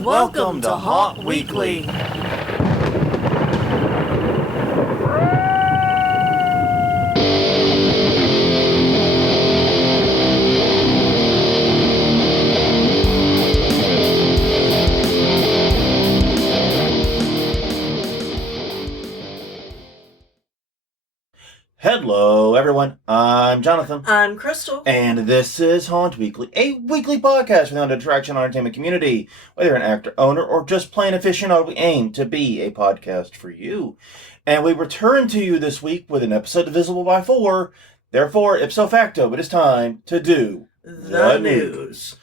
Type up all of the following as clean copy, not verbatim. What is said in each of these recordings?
Welcome to Haunt Weekly. Hello, everyone. I'm Jonathan. I'm Crystal. And this is Haunt Weekly, a weekly podcast for the haunted attraction entertainment community. Whether you're an actor, owner, or just plain aficionado, we aim to be a podcast for you. And we return to you this week with an episode divisible by 4. Therefore, ipso facto, it is time to do the news.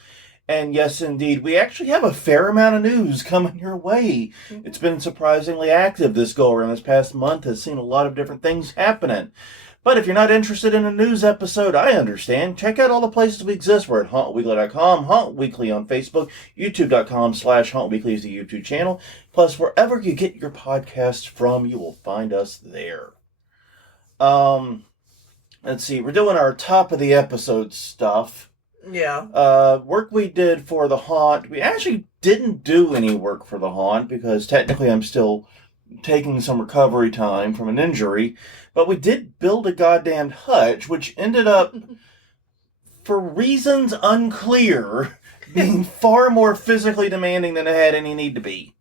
And yes, indeed, we actually have a fair amount of news coming your way. Mm-hmm. It's been surprisingly active this go-around. This past month has seen a lot of different things happening. But if you're not interested in a news episode, I understand. Check out all the places we exist. We're at hauntweekly.com, Haunt Weekly on Facebook, youtube.com/hauntweekly is the YouTube channel. Plus, wherever you get your podcasts from, you will find us there. Let's see. We're doing our top of the episode stuff. Yeah. Work we did for the haunt. We actually didn't do any work for the haunt because technically I'm still taking some recovery time from an injury. But we did build a goddamn hutch, which ended up, for reasons unclear, being far more physically demanding than it had any need to be.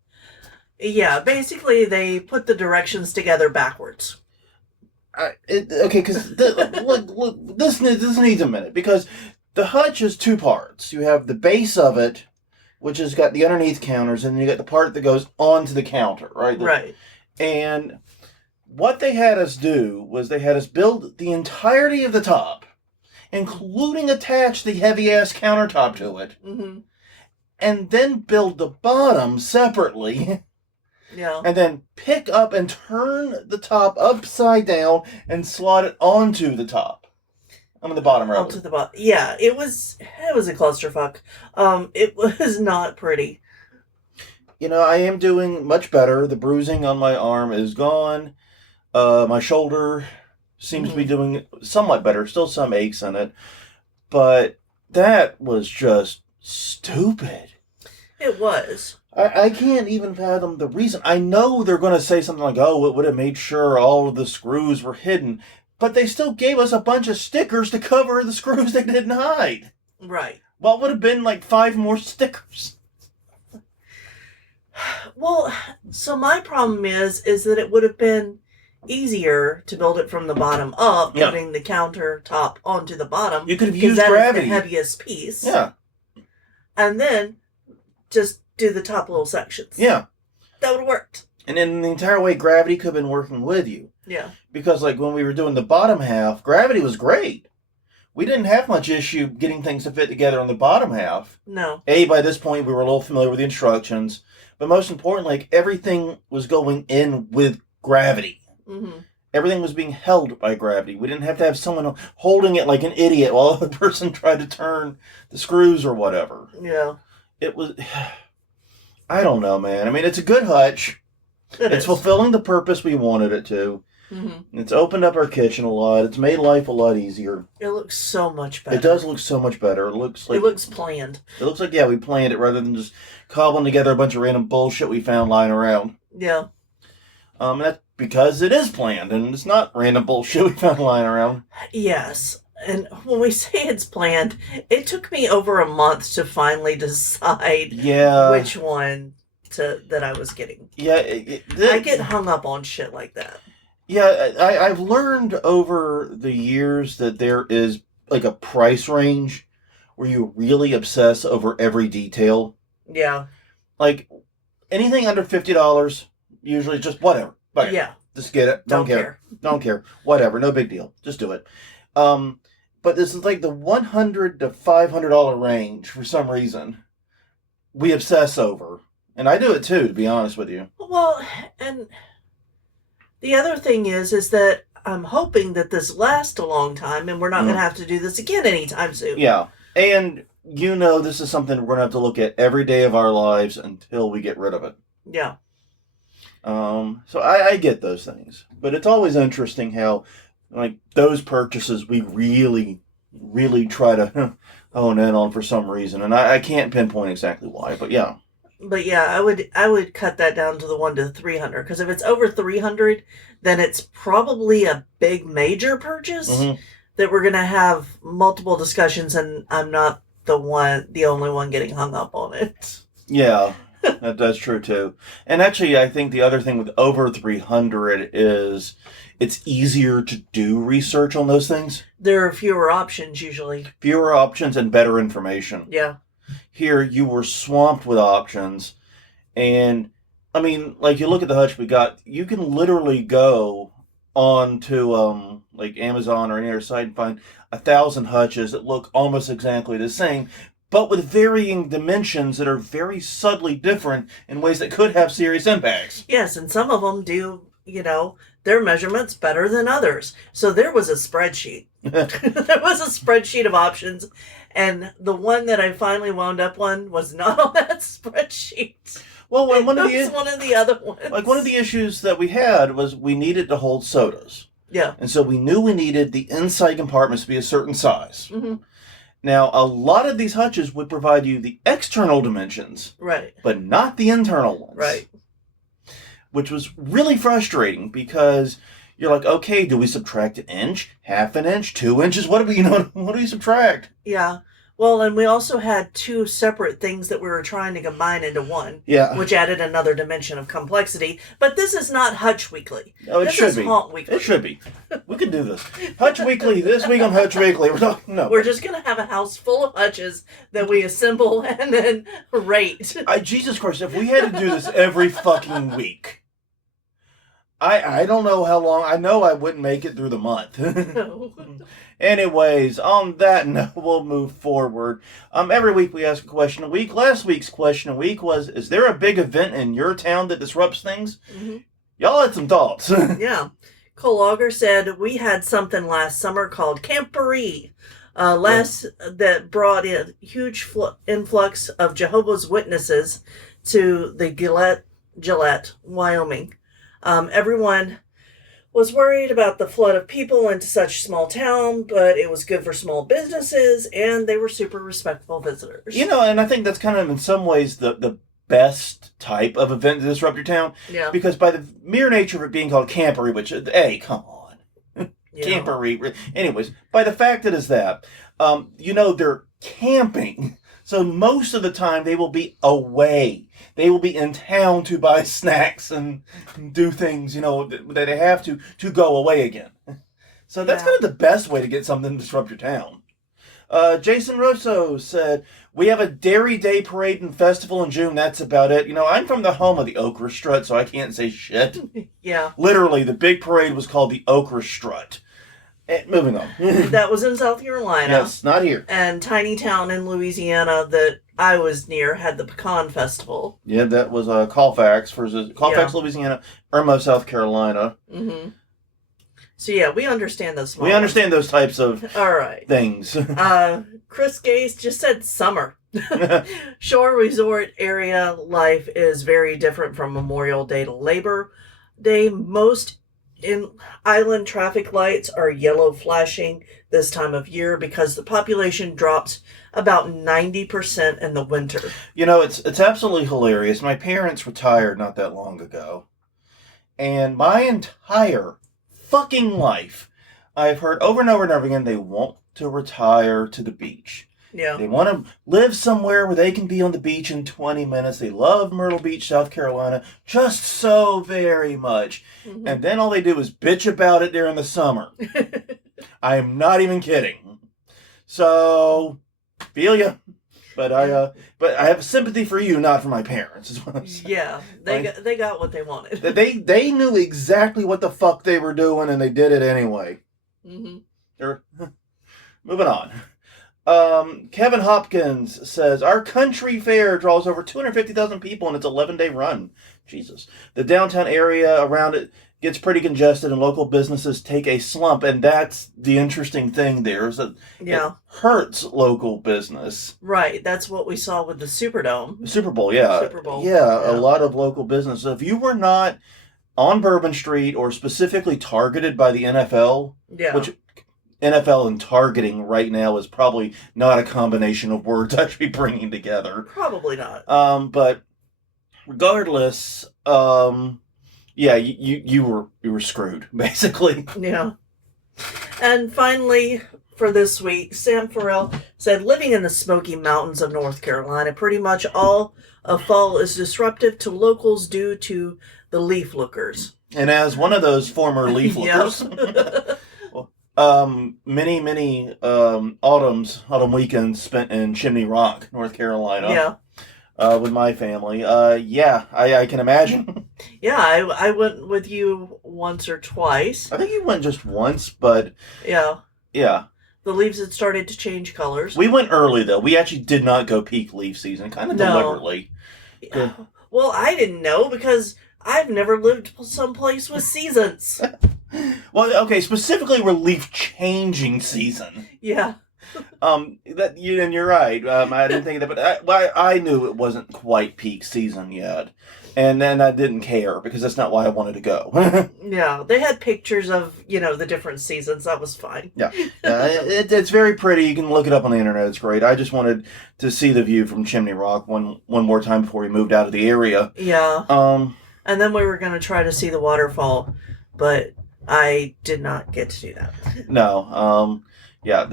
Yeah, basically they put the directions together backwards. Okay, because look, this needs a minute, because the hutch is two parts. You have the base of it, which has got the underneath counters, and then you got the part that goes onto the counter, right? Right. And what they had us do was they had us build the entirety of the top, including attach the heavy-ass countertop to it, mm-hmm. and then build the bottom separately. Yeah. And then pick up and turn the top upside down and slot it onto the top. I'm in the bottom row. Onto the bottom. Yeah, it was a clusterfuck. It was not pretty. You know, I am doing much better. The bruising on my arm is gone. My shoulder seems to be doing somewhat better. Still some aches in it. But that was just stupid. It was. I can't even fathom the reason. I know they're going to say something like, oh, it would have made sure all of the screws were hidden. But they still gave us a bunch of stickers to cover the screws they didn't hide. Right. What would have been like 5 more stickers? Well, so my problem is that it would have been easier to build it from the bottom up, putting the countertop onto the bottom. You could have used gravity. That is the heaviest piece. Yeah. And then just do the top little sections. Yeah. That would have worked. And then the entire way, gravity could have been working with you. Yeah. Because, like, when we were doing the bottom half, gravity was great. We didn't have much issue getting things to fit together on the bottom half. No. By this point, we were a little familiar with the instructions. But most importantly, like, everything was going in with gravity. Mm-hmm. Everything was being held by gravity. We didn't have to have someone holding it like an idiot while the person tried to turn the screws or whatever. Yeah. It was... I don't know, man. I mean, it's a good hutch. It's fulfilling the purpose we wanted it to. Mm-hmm. It's opened up our kitchen a lot. It's made life a lot easier. It looks so much better. It does look so much better. It looks planned. It looks like, we planned it rather than just cobbling together a bunch of random bullshit we found lying around. Yeah. And that's because it is planned, and it's not random bullshit we found lying around. Yes. And when we say it's planned, it took me over a month to finally decide which one that I was getting. Yeah. I get hung up on shit like that. Yeah, I've learned over the years that there is like a price range where you really obsess over every detail. Yeah. Like anything under $50, usually just whatever. But yeah. Just get it. Don't care. Don't care. Whatever. No big deal. Just do it. But this is like the $100 to $500 range for some reason. We obsess over. And I do it too, to be honest with you. Well, and the other thing is that I'm hoping that this lasts a long time and we're not going to have to do this again anytime soon. Yeah. And this is something we're going to have to look at every day of our lives until we get rid of it. Yeah. So I get those things. But it's always interesting how, like, those purchases we really, really try to hone in on for some reason. And I can't pinpoint exactly why, but yeah. But yeah, I would cut that down to the 1 to 300 because if it's over 300, then it's probably a big major purchase Mm-hmm. that we're gonna have multiple discussions, and I'm not the only one getting hung up on it. Yeah, that's true too. And actually, I think the other thing with over 300 is it's easier to do research on those things. There are fewer options usually. Fewer options and better information. Yeah. Here, you were swamped with options. And, I mean, like, you look at the Hutch we got, you can literally go on to, like, Amazon or any other site and find 1,000 Hutches that look almost exactly the same, but with varying dimensions that are very subtly different in ways that could have serious impacts. Yes, and some of them do, their measurements better than others. So there was a spreadsheet. There was a spreadsheet of options, and the one that I finally wound up on was not on that spreadsheet. Well, one of the other ones. Like, one of the issues that we had was we needed to hold sodas. Yeah. And so we knew we needed the inside compartments to be a certain size. Mm-hmm. Now, a lot of these Hutches would provide you the external dimensions. Right. But not the internal ones. Right. Which was really frustrating because you're like, okay, do we subtract an inch, half an inch, 2 inches? What do we subtract? Yeah. Well, and we also had two separate things that we were trying to combine into one. Yeah. Which added another dimension of complexity. But this is not Hutch Weekly. Oh, it should be. Haunt Weekly. It should be. We could do this. Hutch Weekly, this week on Hutch Weekly. We're just going to have a house full of Hutches that we assemble and then rate. Jesus Christ, if we had to do this every fucking week, I don't know how long. I know I wouldn't make it through the month. No. Anyways, on that note, we'll move forward. Every week we ask a question a week. Last week's question a week was, is there a big event in your town that disrupts things? Mm-hmm. Y'all had some thoughts. Yeah. Cole Auger said, we had something last summer called Camporee. That brought in a huge influx of Jehovah's Witnesses to the Gillette, Wyoming. Everyone was worried about the flood of people into such a small town, but it was good for small businesses, and they were super respectful visitors. And I think that's kind of in some ways the best type of event to disrupt your town. Yeah. Because by the mere nature of it being called Camporee, which, hey, come on. Yeah. Camporee. Anyways, by the fact that it's that, they're camping. So most of the time they will be away. They will be in town to buy snacks and do things, that they have to go away again. So that's kind of the best way to get something to disrupt your town. Jason Rosso said, we have a Dairy Day parade and festival in June. That's about it. I'm from the home of the Okra Strut, so I can't say shit. Yeah. Literally, the big parade was called the Okra Strut. Moving on. That was in South Carolina. Yes, not here. And tiny town in Louisiana that I was near had the Pecan Festival. Yeah, that was Colfax versus Colfax, Louisiana, Irma, South Carolina. Mm-hmm. So yeah, we understand those. We understand those types of things. Chris Gaze just said summer. Shore resort area life is very different from Memorial Day to Labor Day. Most in island traffic lights are yellow flashing this time of year because the population drops about 90% in the winter. It's absolutely hilarious. My parents retired not that long ago. And my entire fucking life, I've heard over and over and over again, they want to retire to the beach. Yeah. They want to live somewhere where they can be on the beach in 20 minutes. They love Myrtle Beach, South Carolina, just so very much. Mm-hmm. And then all they do is bitch about it during the summer. I am not even kidding. So, feel ya. But I have sympathy for you, not for my parents. Is what I'm saying. Yeah, they got what they wanted. They knew exactly what the fuck they were doing, and they did it anyway. Mm-hmm. Moving on. Kevin Hopkins says, our country fair draws over 250,000 people in its 11-day run. Jesus. The downtown area around it gets pretty congested and local businesses take a slump. And that's the interesting thing there is that it hurts local business. Right. That's what we saw with the Superdome. Super Bowl, yeah. Super Bowl. Yeah, a lot of local business. So if you were not on Bourbon Street or specifically targeted by the NFL, which NFL and targeting right now is probably not a combination of words I should be bringing together. Probably not. But regardless, yeah, you were screwed, basically. Yeah. And finally, for this week, Sam Farrell said, living in the Smoky Mountains of North Carolina, pretty much all of fall is disruptive to locals due to the leaf lookers. And as one of those former leaf lookers, many autumn weekends spent in Chimney Rock, North Carolina. Yeah. With my family. Yeah, I can imagine. Yeah, I went with you once or twice. I think you went just once, but Yeah. yeah. The leaves had started to change colors. We went early, though. We actually did not go peak leaf season, kind of deliberately. Yeah. Well, I didn't know because I've never lived someplace with seasons. Well, okay, specifically we're leaf changing season. Yeah. And you're right. I didn't think of that, but I knew it wasn't quite peak season yet, and then I didn't care because that's not why I wanted to go. Yeah, they had pictures of the different seasons. That was fine. Yeah, it's very pretty. You can look it up on the internet. It's great. I just wanted to see the view from Chimney Rock one more time before we moved out of the area. Yeah. And then we were going to try to see the waterfall, but I did not get to do that. No. Yeah.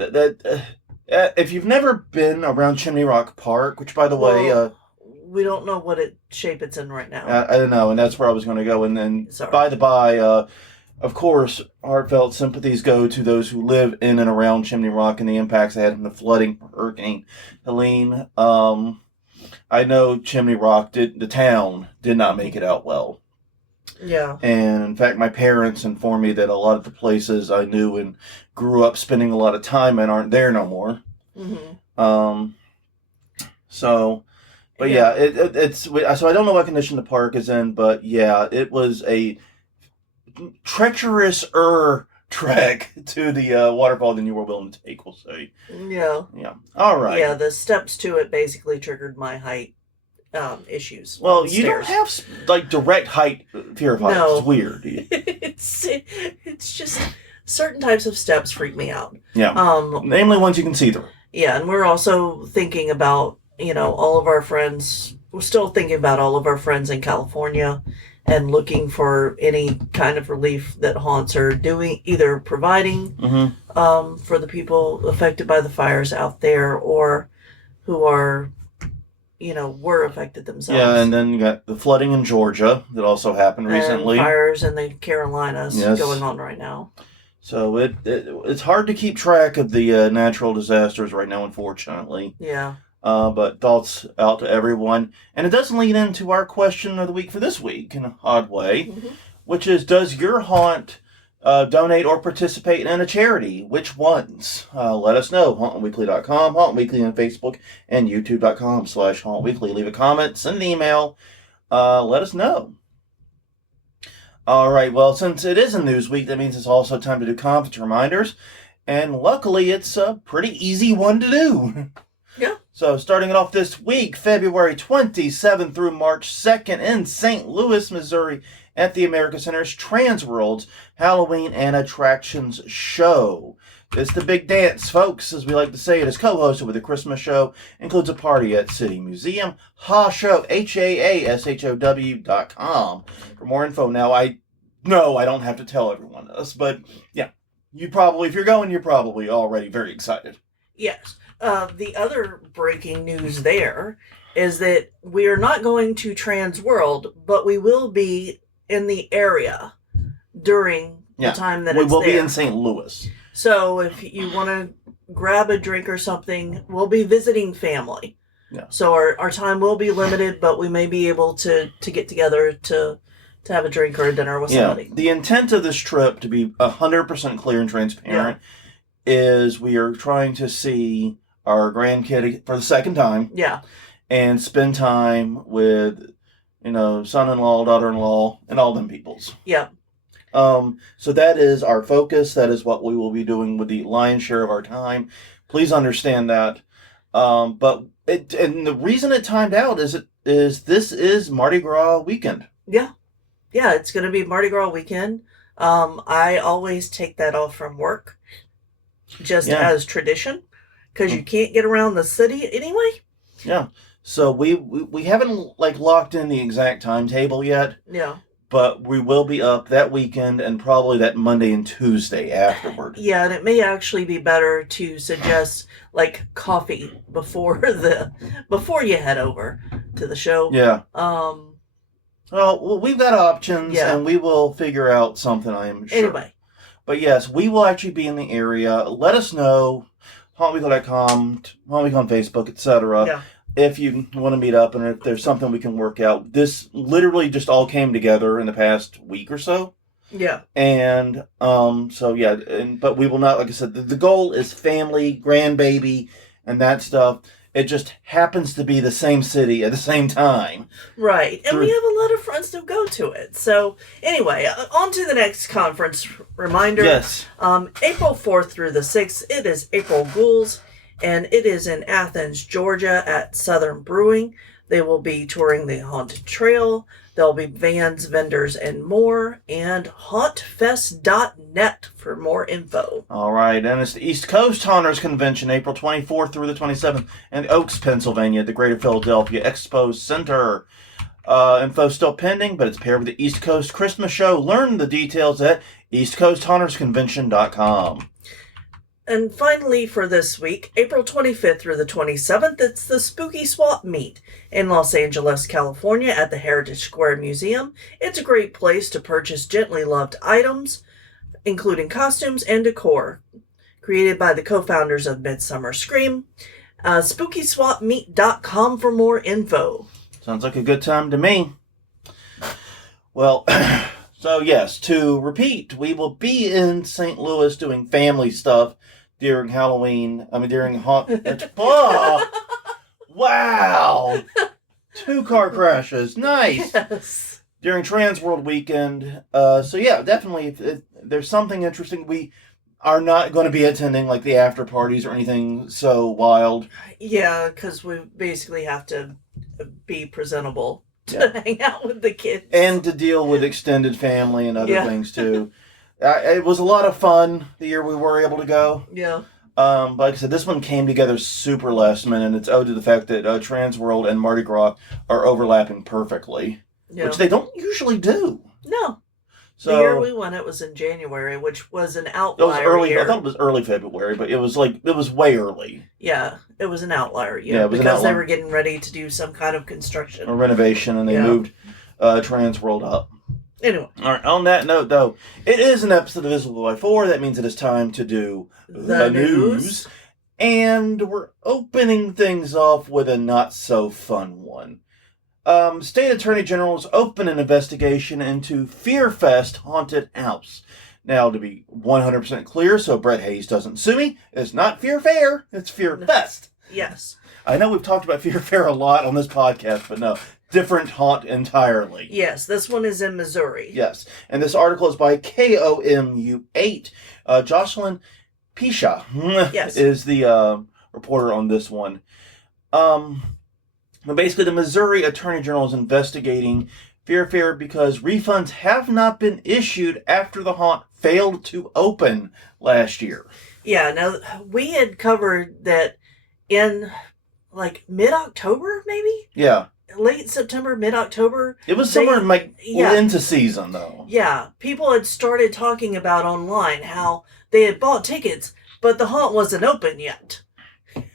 If you've never been around Chimney Rock Park, which by the way, we don't know what shape it's in right now. I don't know, and that's where I was going to go. And then, Sorry. by the by, of course, heartfelt sympathies go to those who live in and around Chimney Rock and the impacts they had from the flooding from Hurricane Helene. I know Chimney Rock the town did not make it out well. Yeah. And in fact, my parents informed me that a lot of the places I knew and grew up spending a lot of time in aren't there no more. Mm-hmm. But yeah, it's so I don't know what condition the park is in, but yeah, it was a treacherous trek to the waterfall than you were willing to take, we'll say. Yeah. Yeah. All right. Yeah, the steps to it basically triggered my height issues. Well, you don't have direct fear of heights. No. It's weird. It's just certain types of steps freak me out. Yeah. Namely ones you can see through. Yeah, and we're also thinking about all of our friends. We're still thinking about all of our friends in California and looking for any kind of relief that haunts are doing, either providing for the people affected by the fires out there or who are, were affected themselves. Yeah, and then you got the flooding in Georgia that also happened recently. And fires in the Carolinas going on right now. So it's hard to keep track of the natural disasters right now, unfortunately. Yeah. But thoughts out to everyone. And it does lead into our question of the week for this week in an odd way, which is, does your haunt donate or participate in a charity? Which ones? Let us know. HauntWeekly.com, HauntWeekly on Facebook, and YouTube.com/HauntWeekly. Leave a comment, send an email. Let us know. All right, well, since it is a news week, that means it's also time to do conference reminders. And luckily, it's a pretty easy one to do. Yeah. So starting it off this week, February 27th through March 2nd in St. Louis, Missouri at the America Center's Transworld's Halloween and Attractions Show. It's the big dance, folks, as we like to say. It is co-hosted with a Christmas show. Includes a party at City Museum. HaShow, HAASHOW.com for more info. Now, I know I don't have to tell everyone this, but yeah, if you're going, you're probably already very excited. Yes. The other breaking news there is that we are not going to Transworld, but we will be in the area during the time that we it's will there. be in St. Louis. So if you want to grab a drink or something, we'll be visiting family. Yeah. So our time will be limited, but we may be able to get together to have a drink or a dinner with somebody. The intent of this trip, to be 100% clear and transparent, is we are trying to see our grandkid for the second time. Yeah. And spend time with, son-in-law, daughter-in-law, and all them peoples. Yeah. So that is our focus. That is what we will be doing with the lion's share of our time. Please understand that. And the reason it timed out is this is Mardi Gras weekend. Yeah. Yeah, it's going to be Mardi Gras weekend. I always take that off from work just as tradition because you can't get around the city anyway. Yeah. So we haven't like locked in the exact timetable yet, Yeah. but we will be up that weekend and probably that Monday and Tuesday afterward. Yeah, and it may actually be better to suggest like coffee before you head over to the show. Yeah. Um Well, we've got options, Yeah. and we will figure out something, I am sure. Anyway, But yes, we will actually be in the area. Let us know, hauntweekly.com, Haunt Week on Facebook, etc. yeah. If you want to meet up and if there's something we can work out. This literally just all came together in the past week or so. Yeah. And so yeah, but we will not, like I said, the goal is family, grandbaby, and that stuff. It just happens to be the same city at the same time. Right. And we have a lot of friends who go to it. So anyway, on to the next conference reminder. Yes. April 4th through the 6th, it is April Ghouls, and it is in Athens, Georgia at Southern Brewing. They will be touring the Haunted Trail. There'll be vans, vendors, and more. And hauntfest.net for more info. All right, and it's the East Coast Haunters Convention, April 24th through the 27th in Oaks, Pennsylvania, at the Greater Philadelphia Expo Center. Info still pending, but it's paired with the East Coast Christmas Show. Learn the details at eastcoasthuntersconvention.com. And finally, for this week, April 25th through the 27th, it's the Spooky Swap Meet in Los Angeles, California at the Heritage Square Museum. It's a great place to purchase gently loved items, including costumes and decor, created by the co-founders of Midsummer Scream. SpookySwapMeet.com for more info. Sounds like a good time to me. Well, so yes, to repeat, we will be in St. Louis doing family stuff during Halloween. During oh, wow! 2 car crashes. Nice! Yes. During Trans World Weekend. So yeah, definitely, if there's something interesting. We are not going to be attending like the after parties or anything so wild. Yeah, because we basically have to be presentable to hang out with the kids. And to deal with extended family and other things too. It was a lot of fun the year we were able to go. Yeah. But like I said, this one came together super last minute, and it's owed to the fact that Trans World and Mardi Gras are overlapping perfectly, which they don't usually do. No. So, the year we went, it was in January, which was an outlier it was early. year. I thought it was early February, but it was way early. Yeah, it was an outlier year because they were getting ready to do some kind of construction or renovation, and they moved Trans World up. Anyway. All right, on that note, though, it is an episode of Visible by 4. That means it is time to do the news. And we're opening things off with a not-so-fun one. State Attorney General has opened an investigation into Fearfest Haunted House. Now, to be 100% clear, so Brett Hayes doesn't sue me, it's not Fear Fair, it's Fearfest. Yes. I know we've talked about Fear Fair a lot on this podcast, but no. Different haunt entirely. Yes, this one is in Missouri. Yes, and this article is by KOMU8. Jocelyn Pisha is the reporter on this one. Basically, the Missouri Attorney General is investigating Fear Fair because refunds have not been issued after the haunt failed to open last year. Yeah, now, we had covered that in, like, mid-October, maybe? Yeah. Late September, mid-October. It was somewhere into season, though. Yeah. People had started talking about online how they had bought tickets, but the haunt wasn't open yet.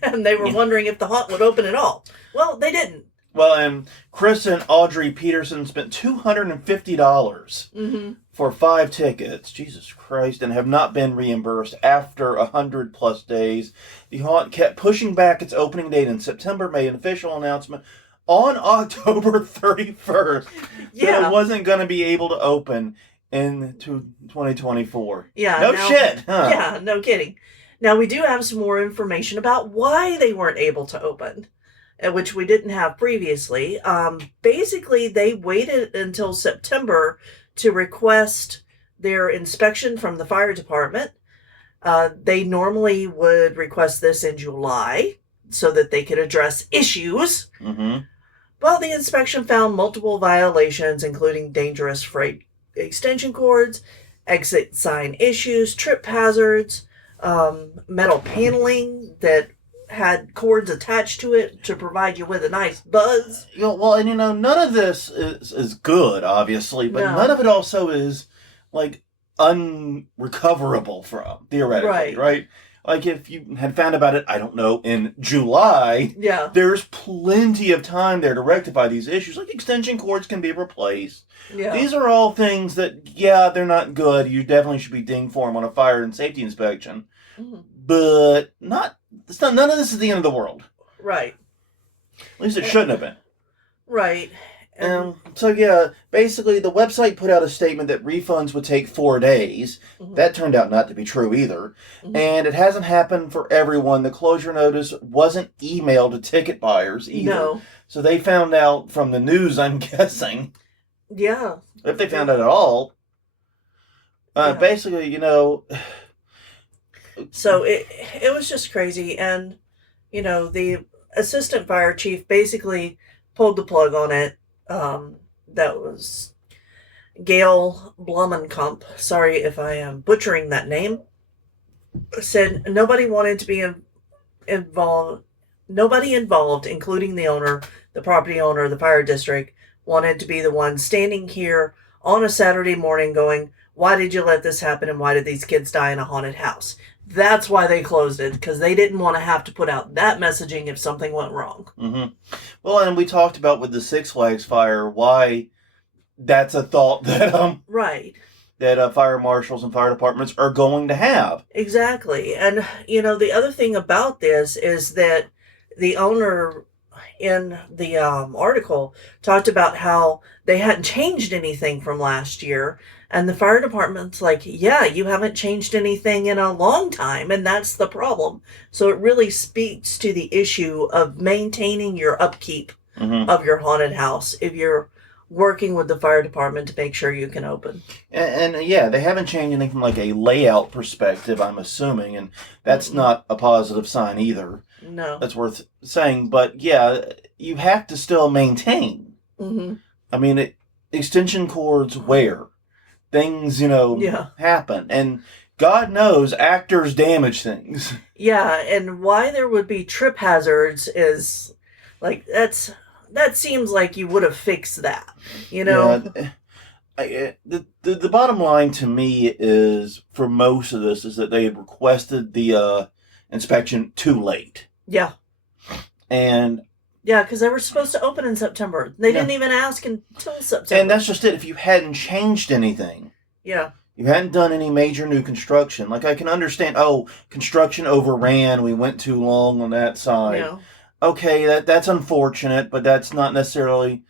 And they were wondering if the haunt would open at all. Well, they didn't. Well, Chris and Audrey Peterson spent $250 for 5 tickets. Jesus Christ. And have not been reimbursed after 100+ days. The haunt kept pushing back its opening date in September, made an official announcement on October 31st that it wasn't going to be able to open in 2024. Yeah. Shit. Huh? Yeah, no kidding. Now, we do have some more information about why they weren't able to open, which we didn't have previously. Basically, they waited until September to request their inspection from the fire department. They normally would request this in July so that they could address issues. Mm-hmm. Well, the inspection found multiple violations, including dangerous freight extension cords, exit sign issues, trip hazards, metal paneling that had cords attached to it to provide you with a nice buzz. Well, and none of this is good, obviously, but No. none of it also is like unrecoverable from theoretically, right? Like if you had found about it, I don't know, in July, there's plenty of time there to rectify these issues. Like extension cords can be replaced. Yeah. These are all things that, they're not good. You definitely should be dinged for them on a fire and safety inspection. Mm-hmm. But none of this is the end of the world. Right. At least it shouldn't have been. Right. So basically the website put out a statement that refunds would take 4 days. Mm-hmm. That turned out not to be true either. Mm-hmm. And it hasn't happened for everyone. The closure notice wasn't emailed to ticket buyers either. No. So they found out from the news, I'm guessing. Yeah. If they found out at all. Basically, So it was just crazy. And, the assistant fire chief basically pulled the plug on it. That was Gail Blumenkamp. Sorry if I am butchering that name. Said nobody wanted to be involved. Nobody involved, including the owner, the property owner, the fire district, wanted to be the one standing here on a Saturday morning going, why did you let this happen and why did these kids die in a haunted house? That's why they closed it, because they didn't want to have to put out that messaging if something went wrong. Mm-hmm. Well, and we talked about with the Six Flags fire why that's a thought that right, that fire marshals and fire departments are going to have. Exactly. And the other thing about this is that the owner in the article talked about how they hadn't changed anything from last year. And the fire department's like, yeah, you haven't changed anything in a long time, and that's the problem. So it really speaks to the issue of maintaining your upkeep of your haunted house if you're working with the fire department to make sure you can open. And they haven't changed anything from like a layout perspective, I'm assuming, and that's not a positive sign either. No. That's worth saying. But you have to still maintain. Mm-hmm. I mean, extension cords wear. Things, happen. And God knows actors damage things. Yeah, and why there would be trip hazards is, like, that seems like you would have fixed that, Yeah, the bottom line to me is, for most of this, is that they had requested the inspection too late. Yeah. And... yeah, because they were supposed to open in September. They didn't even ask until September. And that's just it. If you hadn't changed anything. Yeah. You hadn't done any major new construction. Like, I can understand, construction overran. We went too long on that side. Yeah. Okay, that's unfortunate, but that's not necessarily,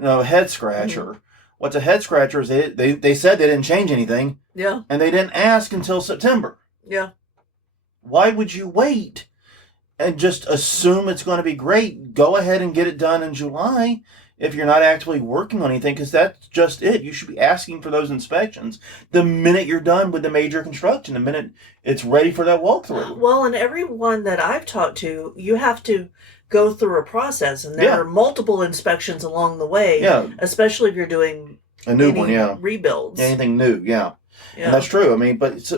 a head scratcher. Mm-hmm. What's a head scratcher is they said they didn't change anything. Yeah. And they didn't ask until September. Yeah. Why would you wait and just assume it's going to be great? Go ahead and get it done in July if you're not actually working on anything, because that's just it. You should be asking for those inspections the minute you're done with the major construction, the minute it's ready for that walkthrough. Well, and everyone that I've talked to, you have to go through a process, and there are multiple inspections along the way, especially if you're doing a new one, rebuilds. Anything new, And that's true. I mean, but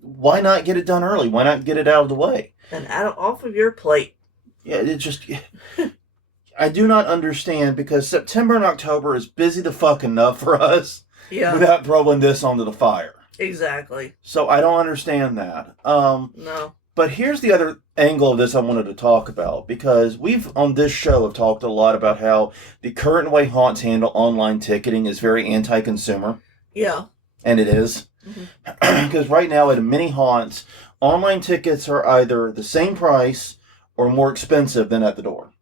why not get it done early? Why not get it out of the way? And off of your plate. Yeah, it just... I do not understand, because September and October is busy the fuck enough for us without throwing this onto the fire. Exactly. So I don't understand that. No. But here's the other angle of this I wanted to talk about, because we've, on this show, have talked a lot about how the current way haunts handle online ticketing is very anti-consumer. Yeah. And it is. Because right now at many haunts, online tickets are either the same price or more expensive than at the door.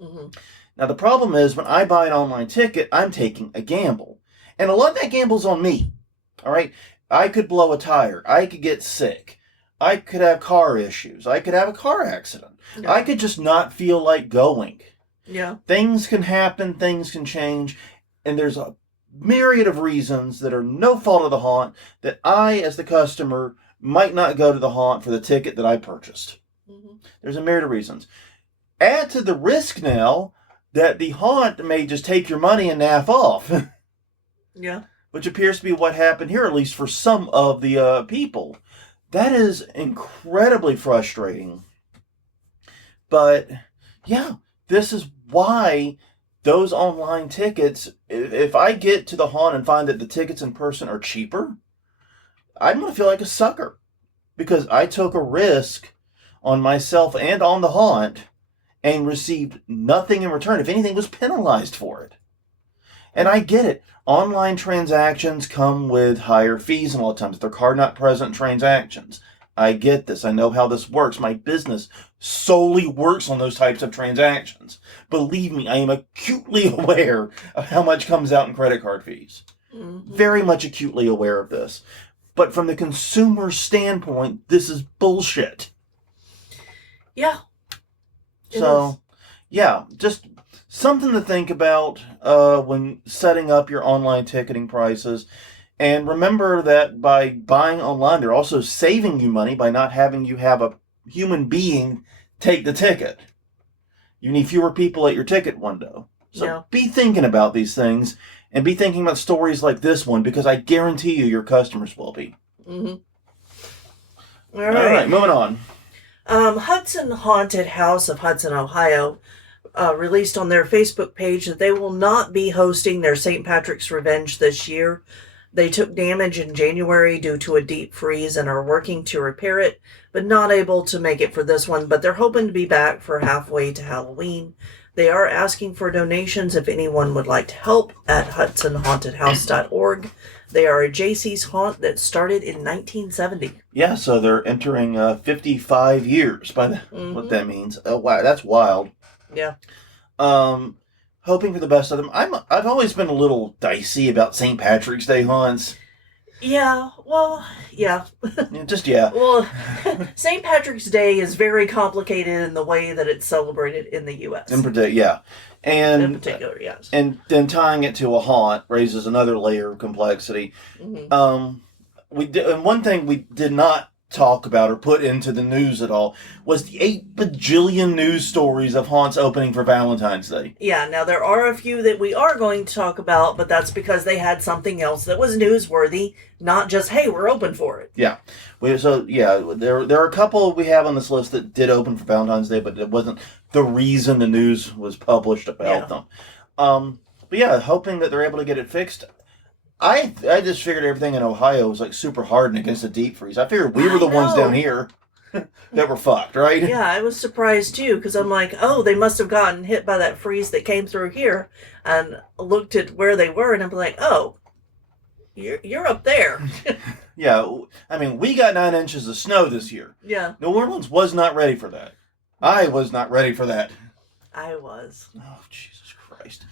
Mm-hmm. Now, the problem is, when I buy an online ticket, I'm taking a gamble. And a lot of that gamble's on me. All right? I could blow a tire. I could get sick. I could have car issues. I could have a car accident. Yeah. I could just not feel like going. Yeah. Things can happen. Things can change. And there's a myriad of reasons that are no fault of the haunt that I, as the customer, might not go to the haunt for the ticket that I purchased. Mm-hmm. There's a myriad of reasons. Add to the risk now that the haunt may just take your money and naff off. Yeah. Which appears to be what happened here, at least for some of the people. That is incredibly frustrating. But yeah, this is why those online tickets, if I get to the haunt and find that the tickets in person are cheaper, I'm going to feel like a sucker because I took a risk on myself and on the haunt and received nothing in return. If anything, was penalized for it. And I get it. Online transactions come with higher fees, and a lot of times they're card not present transactions. I get this. I know how this works. My business solely works on those types of transactions. Believe me, I am acutely aware of how much comes out in credit card fees. Mm-hmm. Very much acutely aware of this. But from the consumer standpoint, this is bullshit. Yeah. So, yeah, just something to think about when setting up your online ticketing prices. And remember that by buying online, they're also saving you money by not having you have a human being take the ticket. You need fewer people at your ticket window. So be thinking about these things and be thinking about stories like this one because I guarantee you your customers will be. Mm-hmm. All All right, moving on. Hudson Haunted House of Hudson, Ohio, released on their Facebook page that they will not be hosting their St. Patrick's Revenge this year. They took damage in January due to a deep freeze and are working to repair it, but not able to make it for this one. But they're hoping to be back for halfway to Halloween. They are asking for donations if anyone would like to help at hudsonhauntedhouse.org. They are a JC's haunt that started in 1970. Yeah, so they're entering 55 years by what that means. Oh, wow, that's wild. Yeah. Hoping for the best of them. I've always been a little dicey about St. Patrick's Day haunts. Yeah, well, yeah. Yeah. Well, St. Patrick's Day is very complicated in the way that it's celebrated in the U.S. In particular, yes. And then tying it to a haunt raises another layer of complexity. Mm-hmm. And one thing we did not talk about or put into the news at all was the 8 bajillion news stories of haunts opening for Valentine's Day. Yeah, now there are a few that we are going to talk about, but that's because they had something else that was newsworthy, not just, hey, we're open for it. Yeah. There are a couple we have on this list that did open for Valentine's Day, but it wasn't the reason the news was published about them. But yeah, hoping that they're able to get it fixed. I just figured everything in Ohio was like super hardened against the deep freeze. I figured we were the ones down here that were fucked, right? Yeah, I was surprised too because I'm like, oh, they must have gotten hit by that freeze that came through here, and looked at where they were, and I'm like, oh, you're up there. Yeah, I mean, we got 9 inches of snow this year. Yeah. New Orleans was not ready for that. I was not ready for that. I was. Oh, Jesus Christ.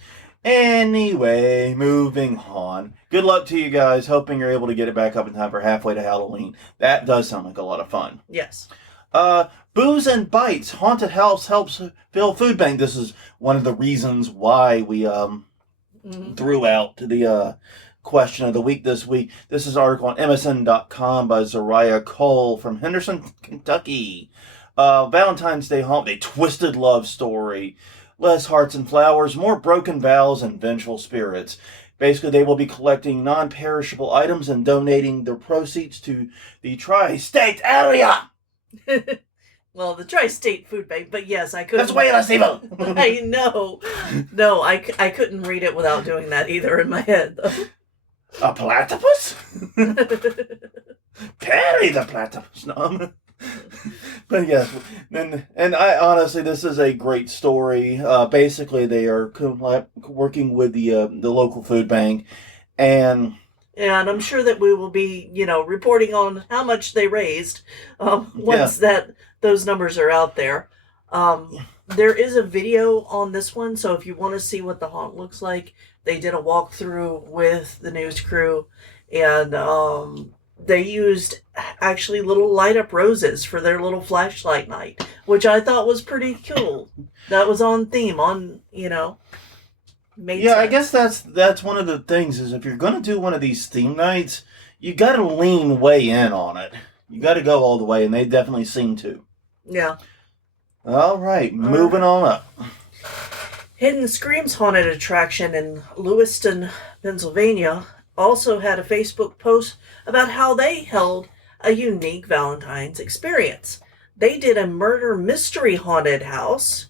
Anyway, moving on. Good luck to you guys. Hoping you're able to get it back up in time for halfway to Halloween. That does sound like a lot of fun. Yes. Booze and Bites. Haunted House helps fill food bank. This is one of the reasons why we threw out the question of the week this week. This is an article on MSN.com by Zariah Cole from Henderson, Kentucky. Valentine's Day haunt. A twisted love story. Less hearts and flowers, more broken vows and vengeful spirits. Basically, they will be collecting non-perishable items and donating their proceeds to the tri-state area. Well, the tri-state food bank, but yes, I couldn't. That's way less evil. I know. No, I couldn't read it without doing that either in my head, though. A platypus? Perry the platypus. No. But yes, and I honestly, this is a great story. Basically, they are working with the local food bank, and I'm sure that we will be, reporting on how much they raised once those numbers are out there. There is a video on this one, so if you want to see what the haunt looks like, they did a walkthrough with the news crew, and they used actually little light up roses for their little flashlight night, which I thought was pretty cool. That was on theme, made sense. I guess that's one of the things is if you're going to do one of these theme nights, you got to lean way in on it. You got to go all the way, and they definitely seem to. Yeah. All right, moving on up. Hidden Screams Haunted Attraction in Lewiston, Pennsylvania, also had a Facebook post about how they held a unique Valentine's experience. they did a murder mystery haunted house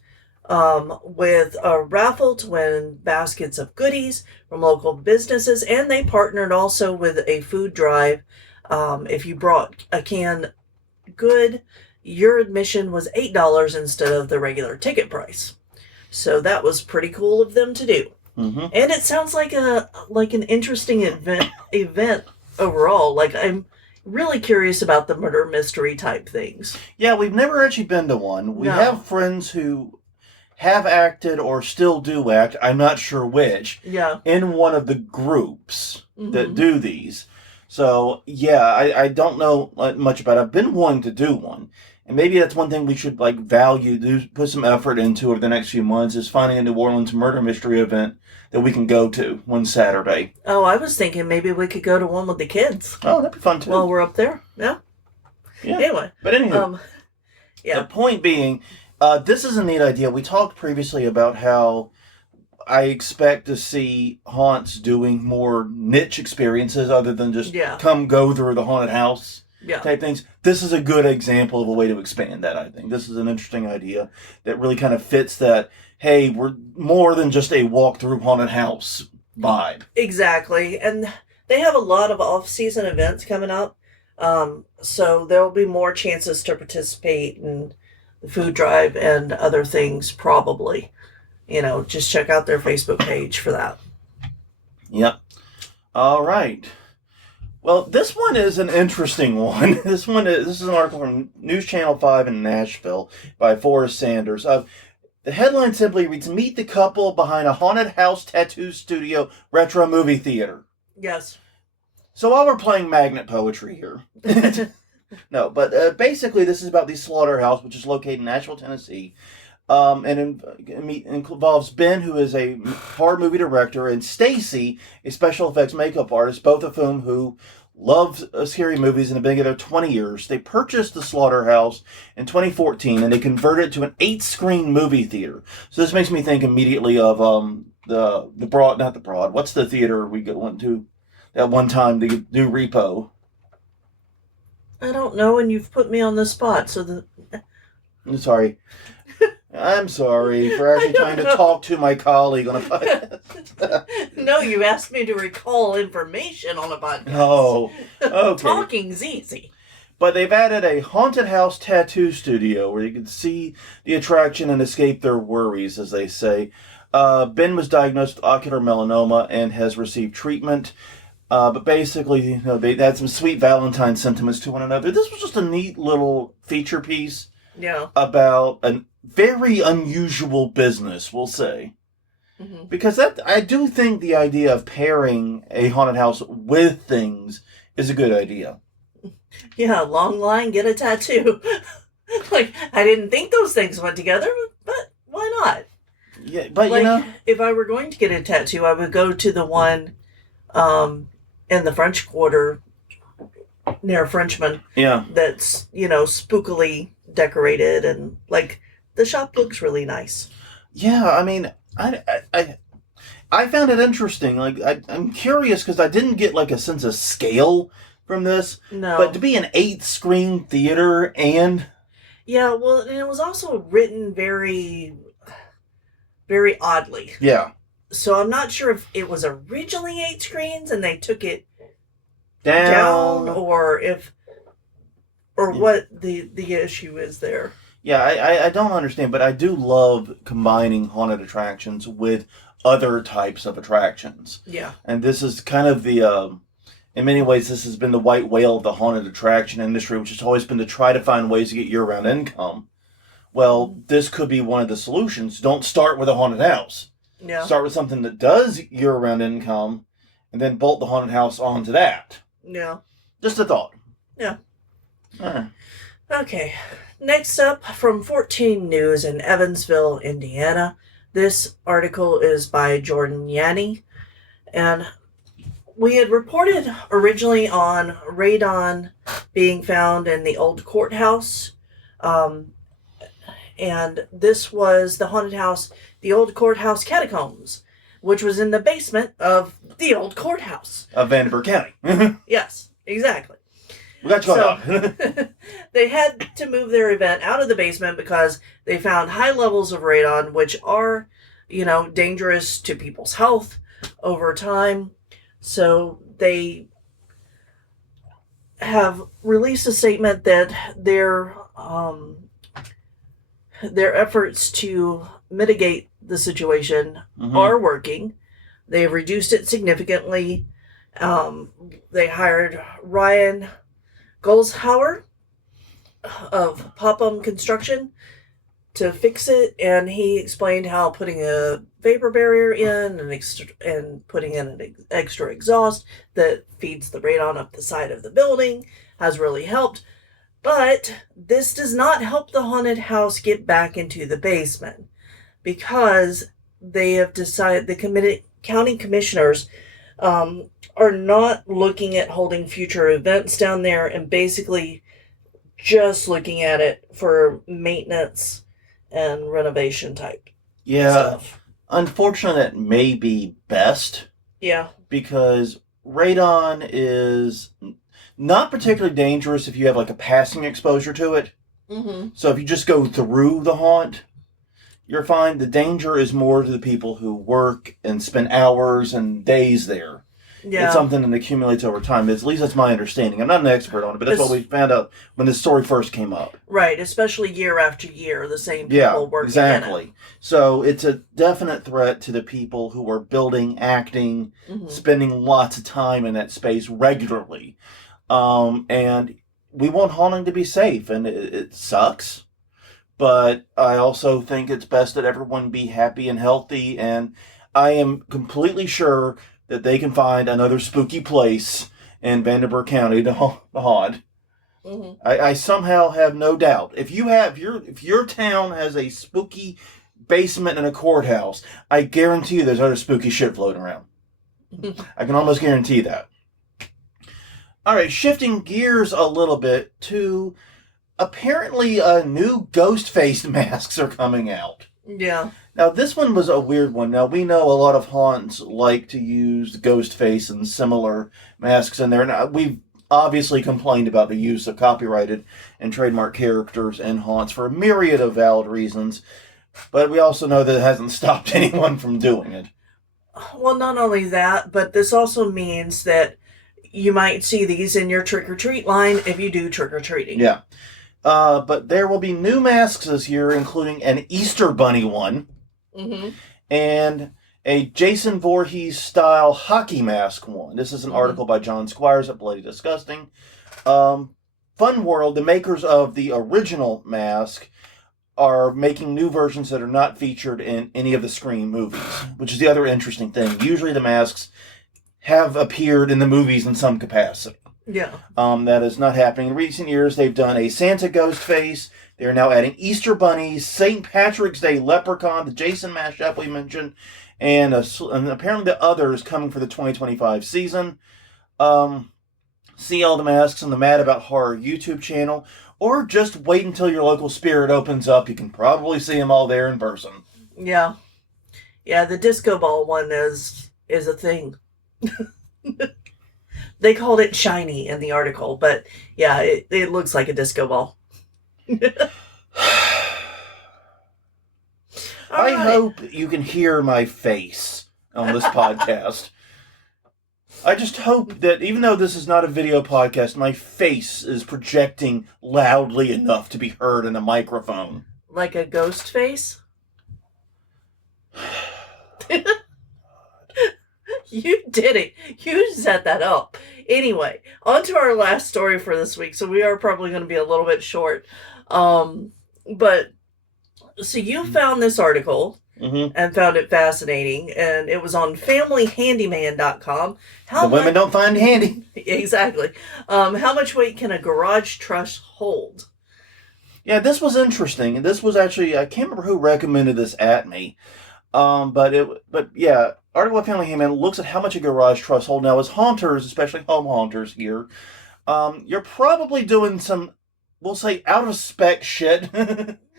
with a raffle to win baskets of goodies from local businesses, and they partnered also with a food drive. If you brought a can good, your admission was $8 instead of the regular ticket price. So that was pretty cool of them to do. Mm-hmm. And it sounds like an interesting event overall. Like, I'm really curious about the murder mystery type things. Yeah, we've never actually been to one. We No. have friends who have acted or still do act, I'm not sure which, Yeah. in one of the groups that do these. So, yeah, I don't know much about it. I've been wanting to do one. And maybe that's one thing we should put some effort into over the next few months, is finding a New Orleans murder mystery event that we can go to one Saturday. Oh, I was thinking maybe we could go to one with the kids. Oh, that'd be fun too. While we're up there. Yeah. Anyway. But anyway, yeah. The point being, this is a neat idea. We talked previously about how I expect to see haunts doing more niche experiences other than just come go through the haunted house type things. This is a good example of a way to expand that, I think. This is an interesting idea that really kind of fits that, hey, we're more than just a walk-through haunted house vibe. Exactly. And they have a lot of off-season events coming up. So there will be more chances to participate in the food drive and other things, probably. Just check out their Facebook page for that. Yep. All right. Well, this one is an interesting one. This is an article from News Channel 5 in Nashville by Forrest Sanders. The headline simply reads, "Meet the couple behind a haunted house tattoo studio retro movie theater." Yes. So while we're playing magnet poetry here. No, but basically this is about the Slaughterhouse, which is located in Nashville, Tennessee. And involves Ben, who is a horror movie director, and Stacy, a special effects makeup artist, both of who love scary movies and have been together 20 years. They purchased the Slaughterhouse in 2014, and they converted it to an 8-screen movie theater. So this makes me think immediately of the Broad, not the Broad. What's the theater we went to that one time to do Repo? I don't know, and you've put me on the spot, so I'm sorry. I'm sorry for actually trying to talk to my colleague on a podcast. No, you asked me to recall information on a podcast. Oh, okay. Talking's easy. But they've added a haunted house tattoo studio where you can see the attraction and escape their worries, as they say. Ben was diagnosed with ocular melanoma and has received treatment. But basically, they had some sweet Valentine sentiments to one another. This was just a neat little feature piece. Yeah. About a very unusual business, we'll say. Mm-hmm. Because I do think the idea of pairing a haunted house with things is a good idea. Yeah, long line, get a tattoo. I didn't think those things went together, but why not? Yeah, but if I were going to get a tattoo, I would go to the one in the French Quarter near Frenchman. Yeah. That's, spookily decorated, and the shop looks really nice. Yeah, I mean, I found it interesting. I'm curious because I didn't get a sense of scale from this. No. But to be an 8-screen theater and... Yeah, well, and it was also written very, very oddly. Yeah. So I'm not sure if it was originally 8 screens and they took it down or what the issue is there. Yeah, I don't understand, but I do love combining haunted attractions with other types of attractions. Yeah. And this is kind of the, in many ways, this has been the white whale of the haunted attraction industry, which has always been to try to find ways to get year-round income. Well, this could be one of the solutions. Don't start with a haunted house. Yeah. Start with something that does year-round income, and then bolt the haunted house onto that. Yeah. Just a thought. Yeah. Okay. Next up, from 14 News in Evansville, Indiana. This article is by Jordan Yanni. And we had reported originally on radon being found in the old courthouse. And this was the haunted house, the old courthouse catacombs, which was in the basement of the old courthouse. Of Vanderburgh County. Yes, exactly. We got you So up. they had to move their event out of the basement because they found high levels of radon, which are, dangerous to people's health over time. So they have released a statement that their efforts to mitigate the situation are working. They've reduced it significantly. They hired Ryan Golshauer of Popham Construction to fix it, and he explained how putting a vapor barrier in and putting in an extra exhaust that feeds the radon up the side of the building has really helped. But this does not help the haunted house get back into the basement because they have decided, the county commissioners are not looking at holding future events down there and basically just looking at it for maintenance and renovation type stuff. Unfortunately, that may be best. Yeah. Because radon is not particularly dangerous if you have like a passing exposure to it. Mm-hmm. So if you just go through the haunt, you're fine. The danger is more to the people who work and spend hours and days there. Yeah. It's something that accumulates over time. At least that's my understanding. I'm not an expert on it, but that's what we found out when this story first came up. Right, especially year after year, the same people working exactly. in it. So it's a definite threat to the people who are building, acting, spending lots of time in that space regularly. And we want haunting to be safe, and it sucks. But I also think it's best that everyone be happy and healthy, and I am completely sure that they can find another spooky place in Vanderburgh County to haunt. Mm-hmm. I somehow have no doubt. If your town has a spooky basement and a courthouse, I guarantee you there's other spooky shit floating around. I can almost guarantee that. All right, shifting gears a little bit to apparently new ghost-faced masks are coming out. Yeah. Now, this one was a weird one. Now, we know a lot of haunts like to use ghost face and similar masks in there. Now, we've obviously complained about the use of copyrighted and trademark characters in haunts for a myriad of valid reasons, but we also know that it hasn't stopped anyone from doing it. Well, not only that, but this also means that you might see these in your trick-or-treat line if you do trick-or-treating. Yeah. But there will be new masks this year, including an Easter Bunny one. Mm-hmm. And a Jason Voorhees-style hockey mask one. This is an article by John Squires at Bloody Disgusting. Fun World, the makers of the original mask, are making new versions that are not featured in any of the Scream movies, which is the other interesting thing. Usually the masks have appeared in the movies in some capacity. Yeah. That is not happening. In recent years, they've done a Santa ghost face. They're now adding Easter bunnies, St. Patrick's Day leprechaun, the Jason mashup we mentioned, and apparently the others coming for the 2025 season. See all the masks on the Mad About Horror YouTube channel, or just wait until your local spirit opens up. You can probably see them all there in person. Yeah. Yeah, the disco ball one is a thing. They called it shiny in the article, but yeah, it looks like a disco ball. I hope you can hear my face on this podcast. I just hope that even though this is not a video podcast, my face is projecting loudly enough to be heard in a microphone. Like a ghost face? You did it. You set that up. Anyway, on to our last story for this week. So we are probably going to be a little bit short. But so you found this article and found it fascinating, and it was on familyhandyman.com. The women don't find handy. Exactly. How much weight can a garage truss hold? Yeah, this was interesting. And this was actually, I can't remember who recommended this at me. But yeah, article of Family Handyman looks at how much a garage truss hold. Now, as haunters, especially home haunters here, you're probably doing some, we'll say, out of spec shit.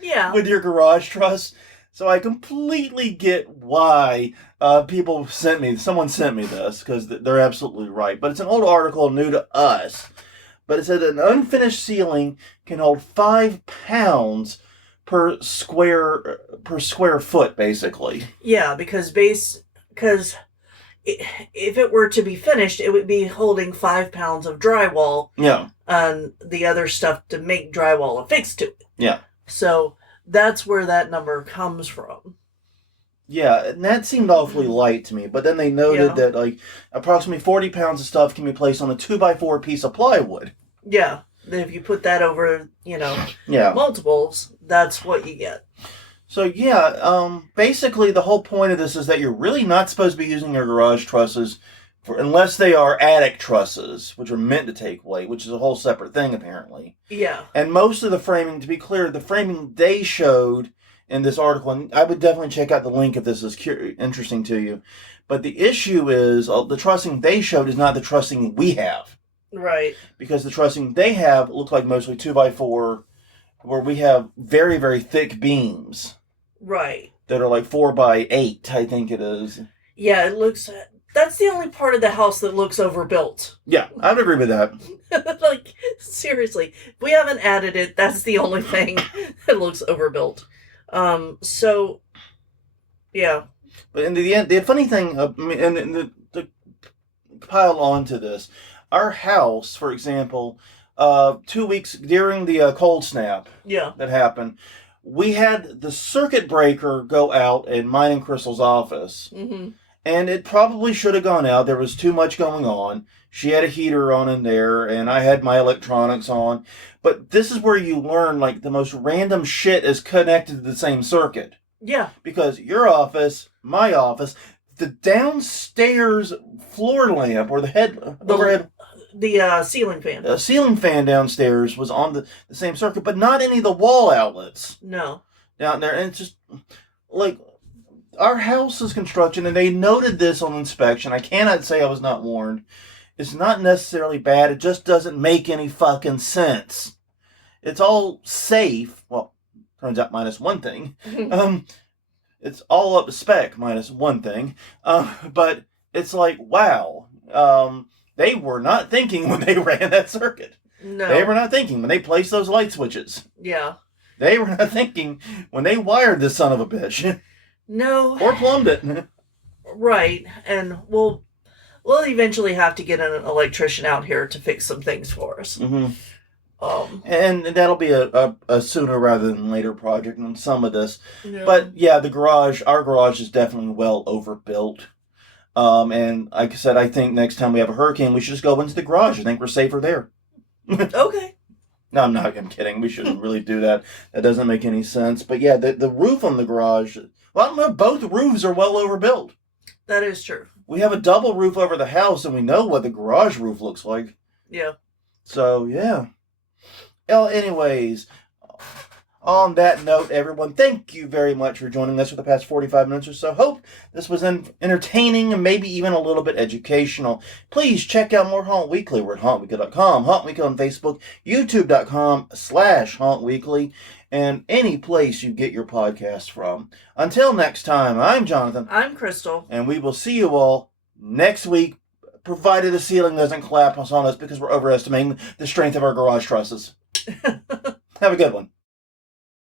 Yeah. With your garage truss. So I completely get why someone sent me this, because they're absolutely right. But it's an old article, new to us. but it said an unfinished ceiling can hold 5 pounds per square foot, basically. Yeah, because if it were to be finished, it would be holding 5 pounds of drywall. Yeah. And the other stuff to make drywall affixed to it. Yeah. So that's where that number comes from. Yeah, and that seemed awfully light to me. But then they noted that like approximately 40 pounds of stuff can be placed on a 2x4 piece of plywood. Yeah, if you put that over, multiples, that's what you get. So yeah, basically the whole point of this is that you're really not supposed to be using your garage trusses unless they are attic trusses, which are meant to take weight, which is a whole separate thing apparently. Yeah. And most of the framing, to be clear, the framing they showed in this article, and I would definitely check out the link if this is interesting to you. But the issue is the trussing they showed is not the trussing we have. Right. Because the trussing they have look like mostly 2x4, where we have very, very thick beams. Right. That are like 4x8, I think it is. Yeah, it looks... That's the only part of the house that looks overbuilt. Yeah, I would agree with that. Like, seriously. If we haven't added it, that's the only thing that looks overbuilt. So, yeah. But in the end, the funny thing, and the pile on to this, our house, for example, 2 weeks during the cold snap that happened, we had the circuit breaker go out in mine and Crystal's office. Mm-hmm. And it probably should have gone out. There was too much going on. She had a heater on in there, and I had my electronics on. But this is where you learn, like, the most random shit is connected to the same circuit. Yeah. Because your office, my office, the downstairs floor lamp, or the overhead... The ceiling fan. The ceiling fan downstairs was on the same circuit, but not any of the wall outlets. No. Down there, and it's just, like... Our house is construction, and they noted this on inspection. I cannot say I was not warned. It's not necessarily bad. It just doesn't make any fucking sense. It's all safe. Well, turns out minus one thing. It's all up to spec minus one thing. But it's like, wow. They were not thinking when they ran that circuit. No. They were not thinking when they placed those light switches. Yeah. They were not thinking when they wired this son of a bitch. No. Or plumbed it. Right. And we'll eventually have to get an electrician out here to fix some things for us. Mm-hmm. And that'll be a sooner rather than later project on some of this. Yeah. But yeah, our garage is definitely well overbuilt. And like I said, I think next time we have a hurricane, we should just go into the garage. I think we're safer there. Okay. No, I'm kidding. We shouldn't really do that. That doesn't make any sense. But yeah, the roof on the garage... Well, I don't know. Both roofs are well overbuilt. That is true. We have a double roof over the house, and we know what the garage roof looks like. Yeah. So, yeah. Well, anyways, on that note, everyone, thank you very much for joining us for the past 45 minutes or so. Hope this was entertaining and maybe even a little bit educational. Please check out more Haunt Weekly. We're at hauntweekly.com, Haunt Weekly on Facebook, youtube.com/hauntweekly, and any place you get your podcast from. Until next time, I'm Jonathan. I'm Crystal. And we will see you all next week, provided the ceiling doesn't collapse on us because we're overestimating the strength of our garage trusses. Have a good one.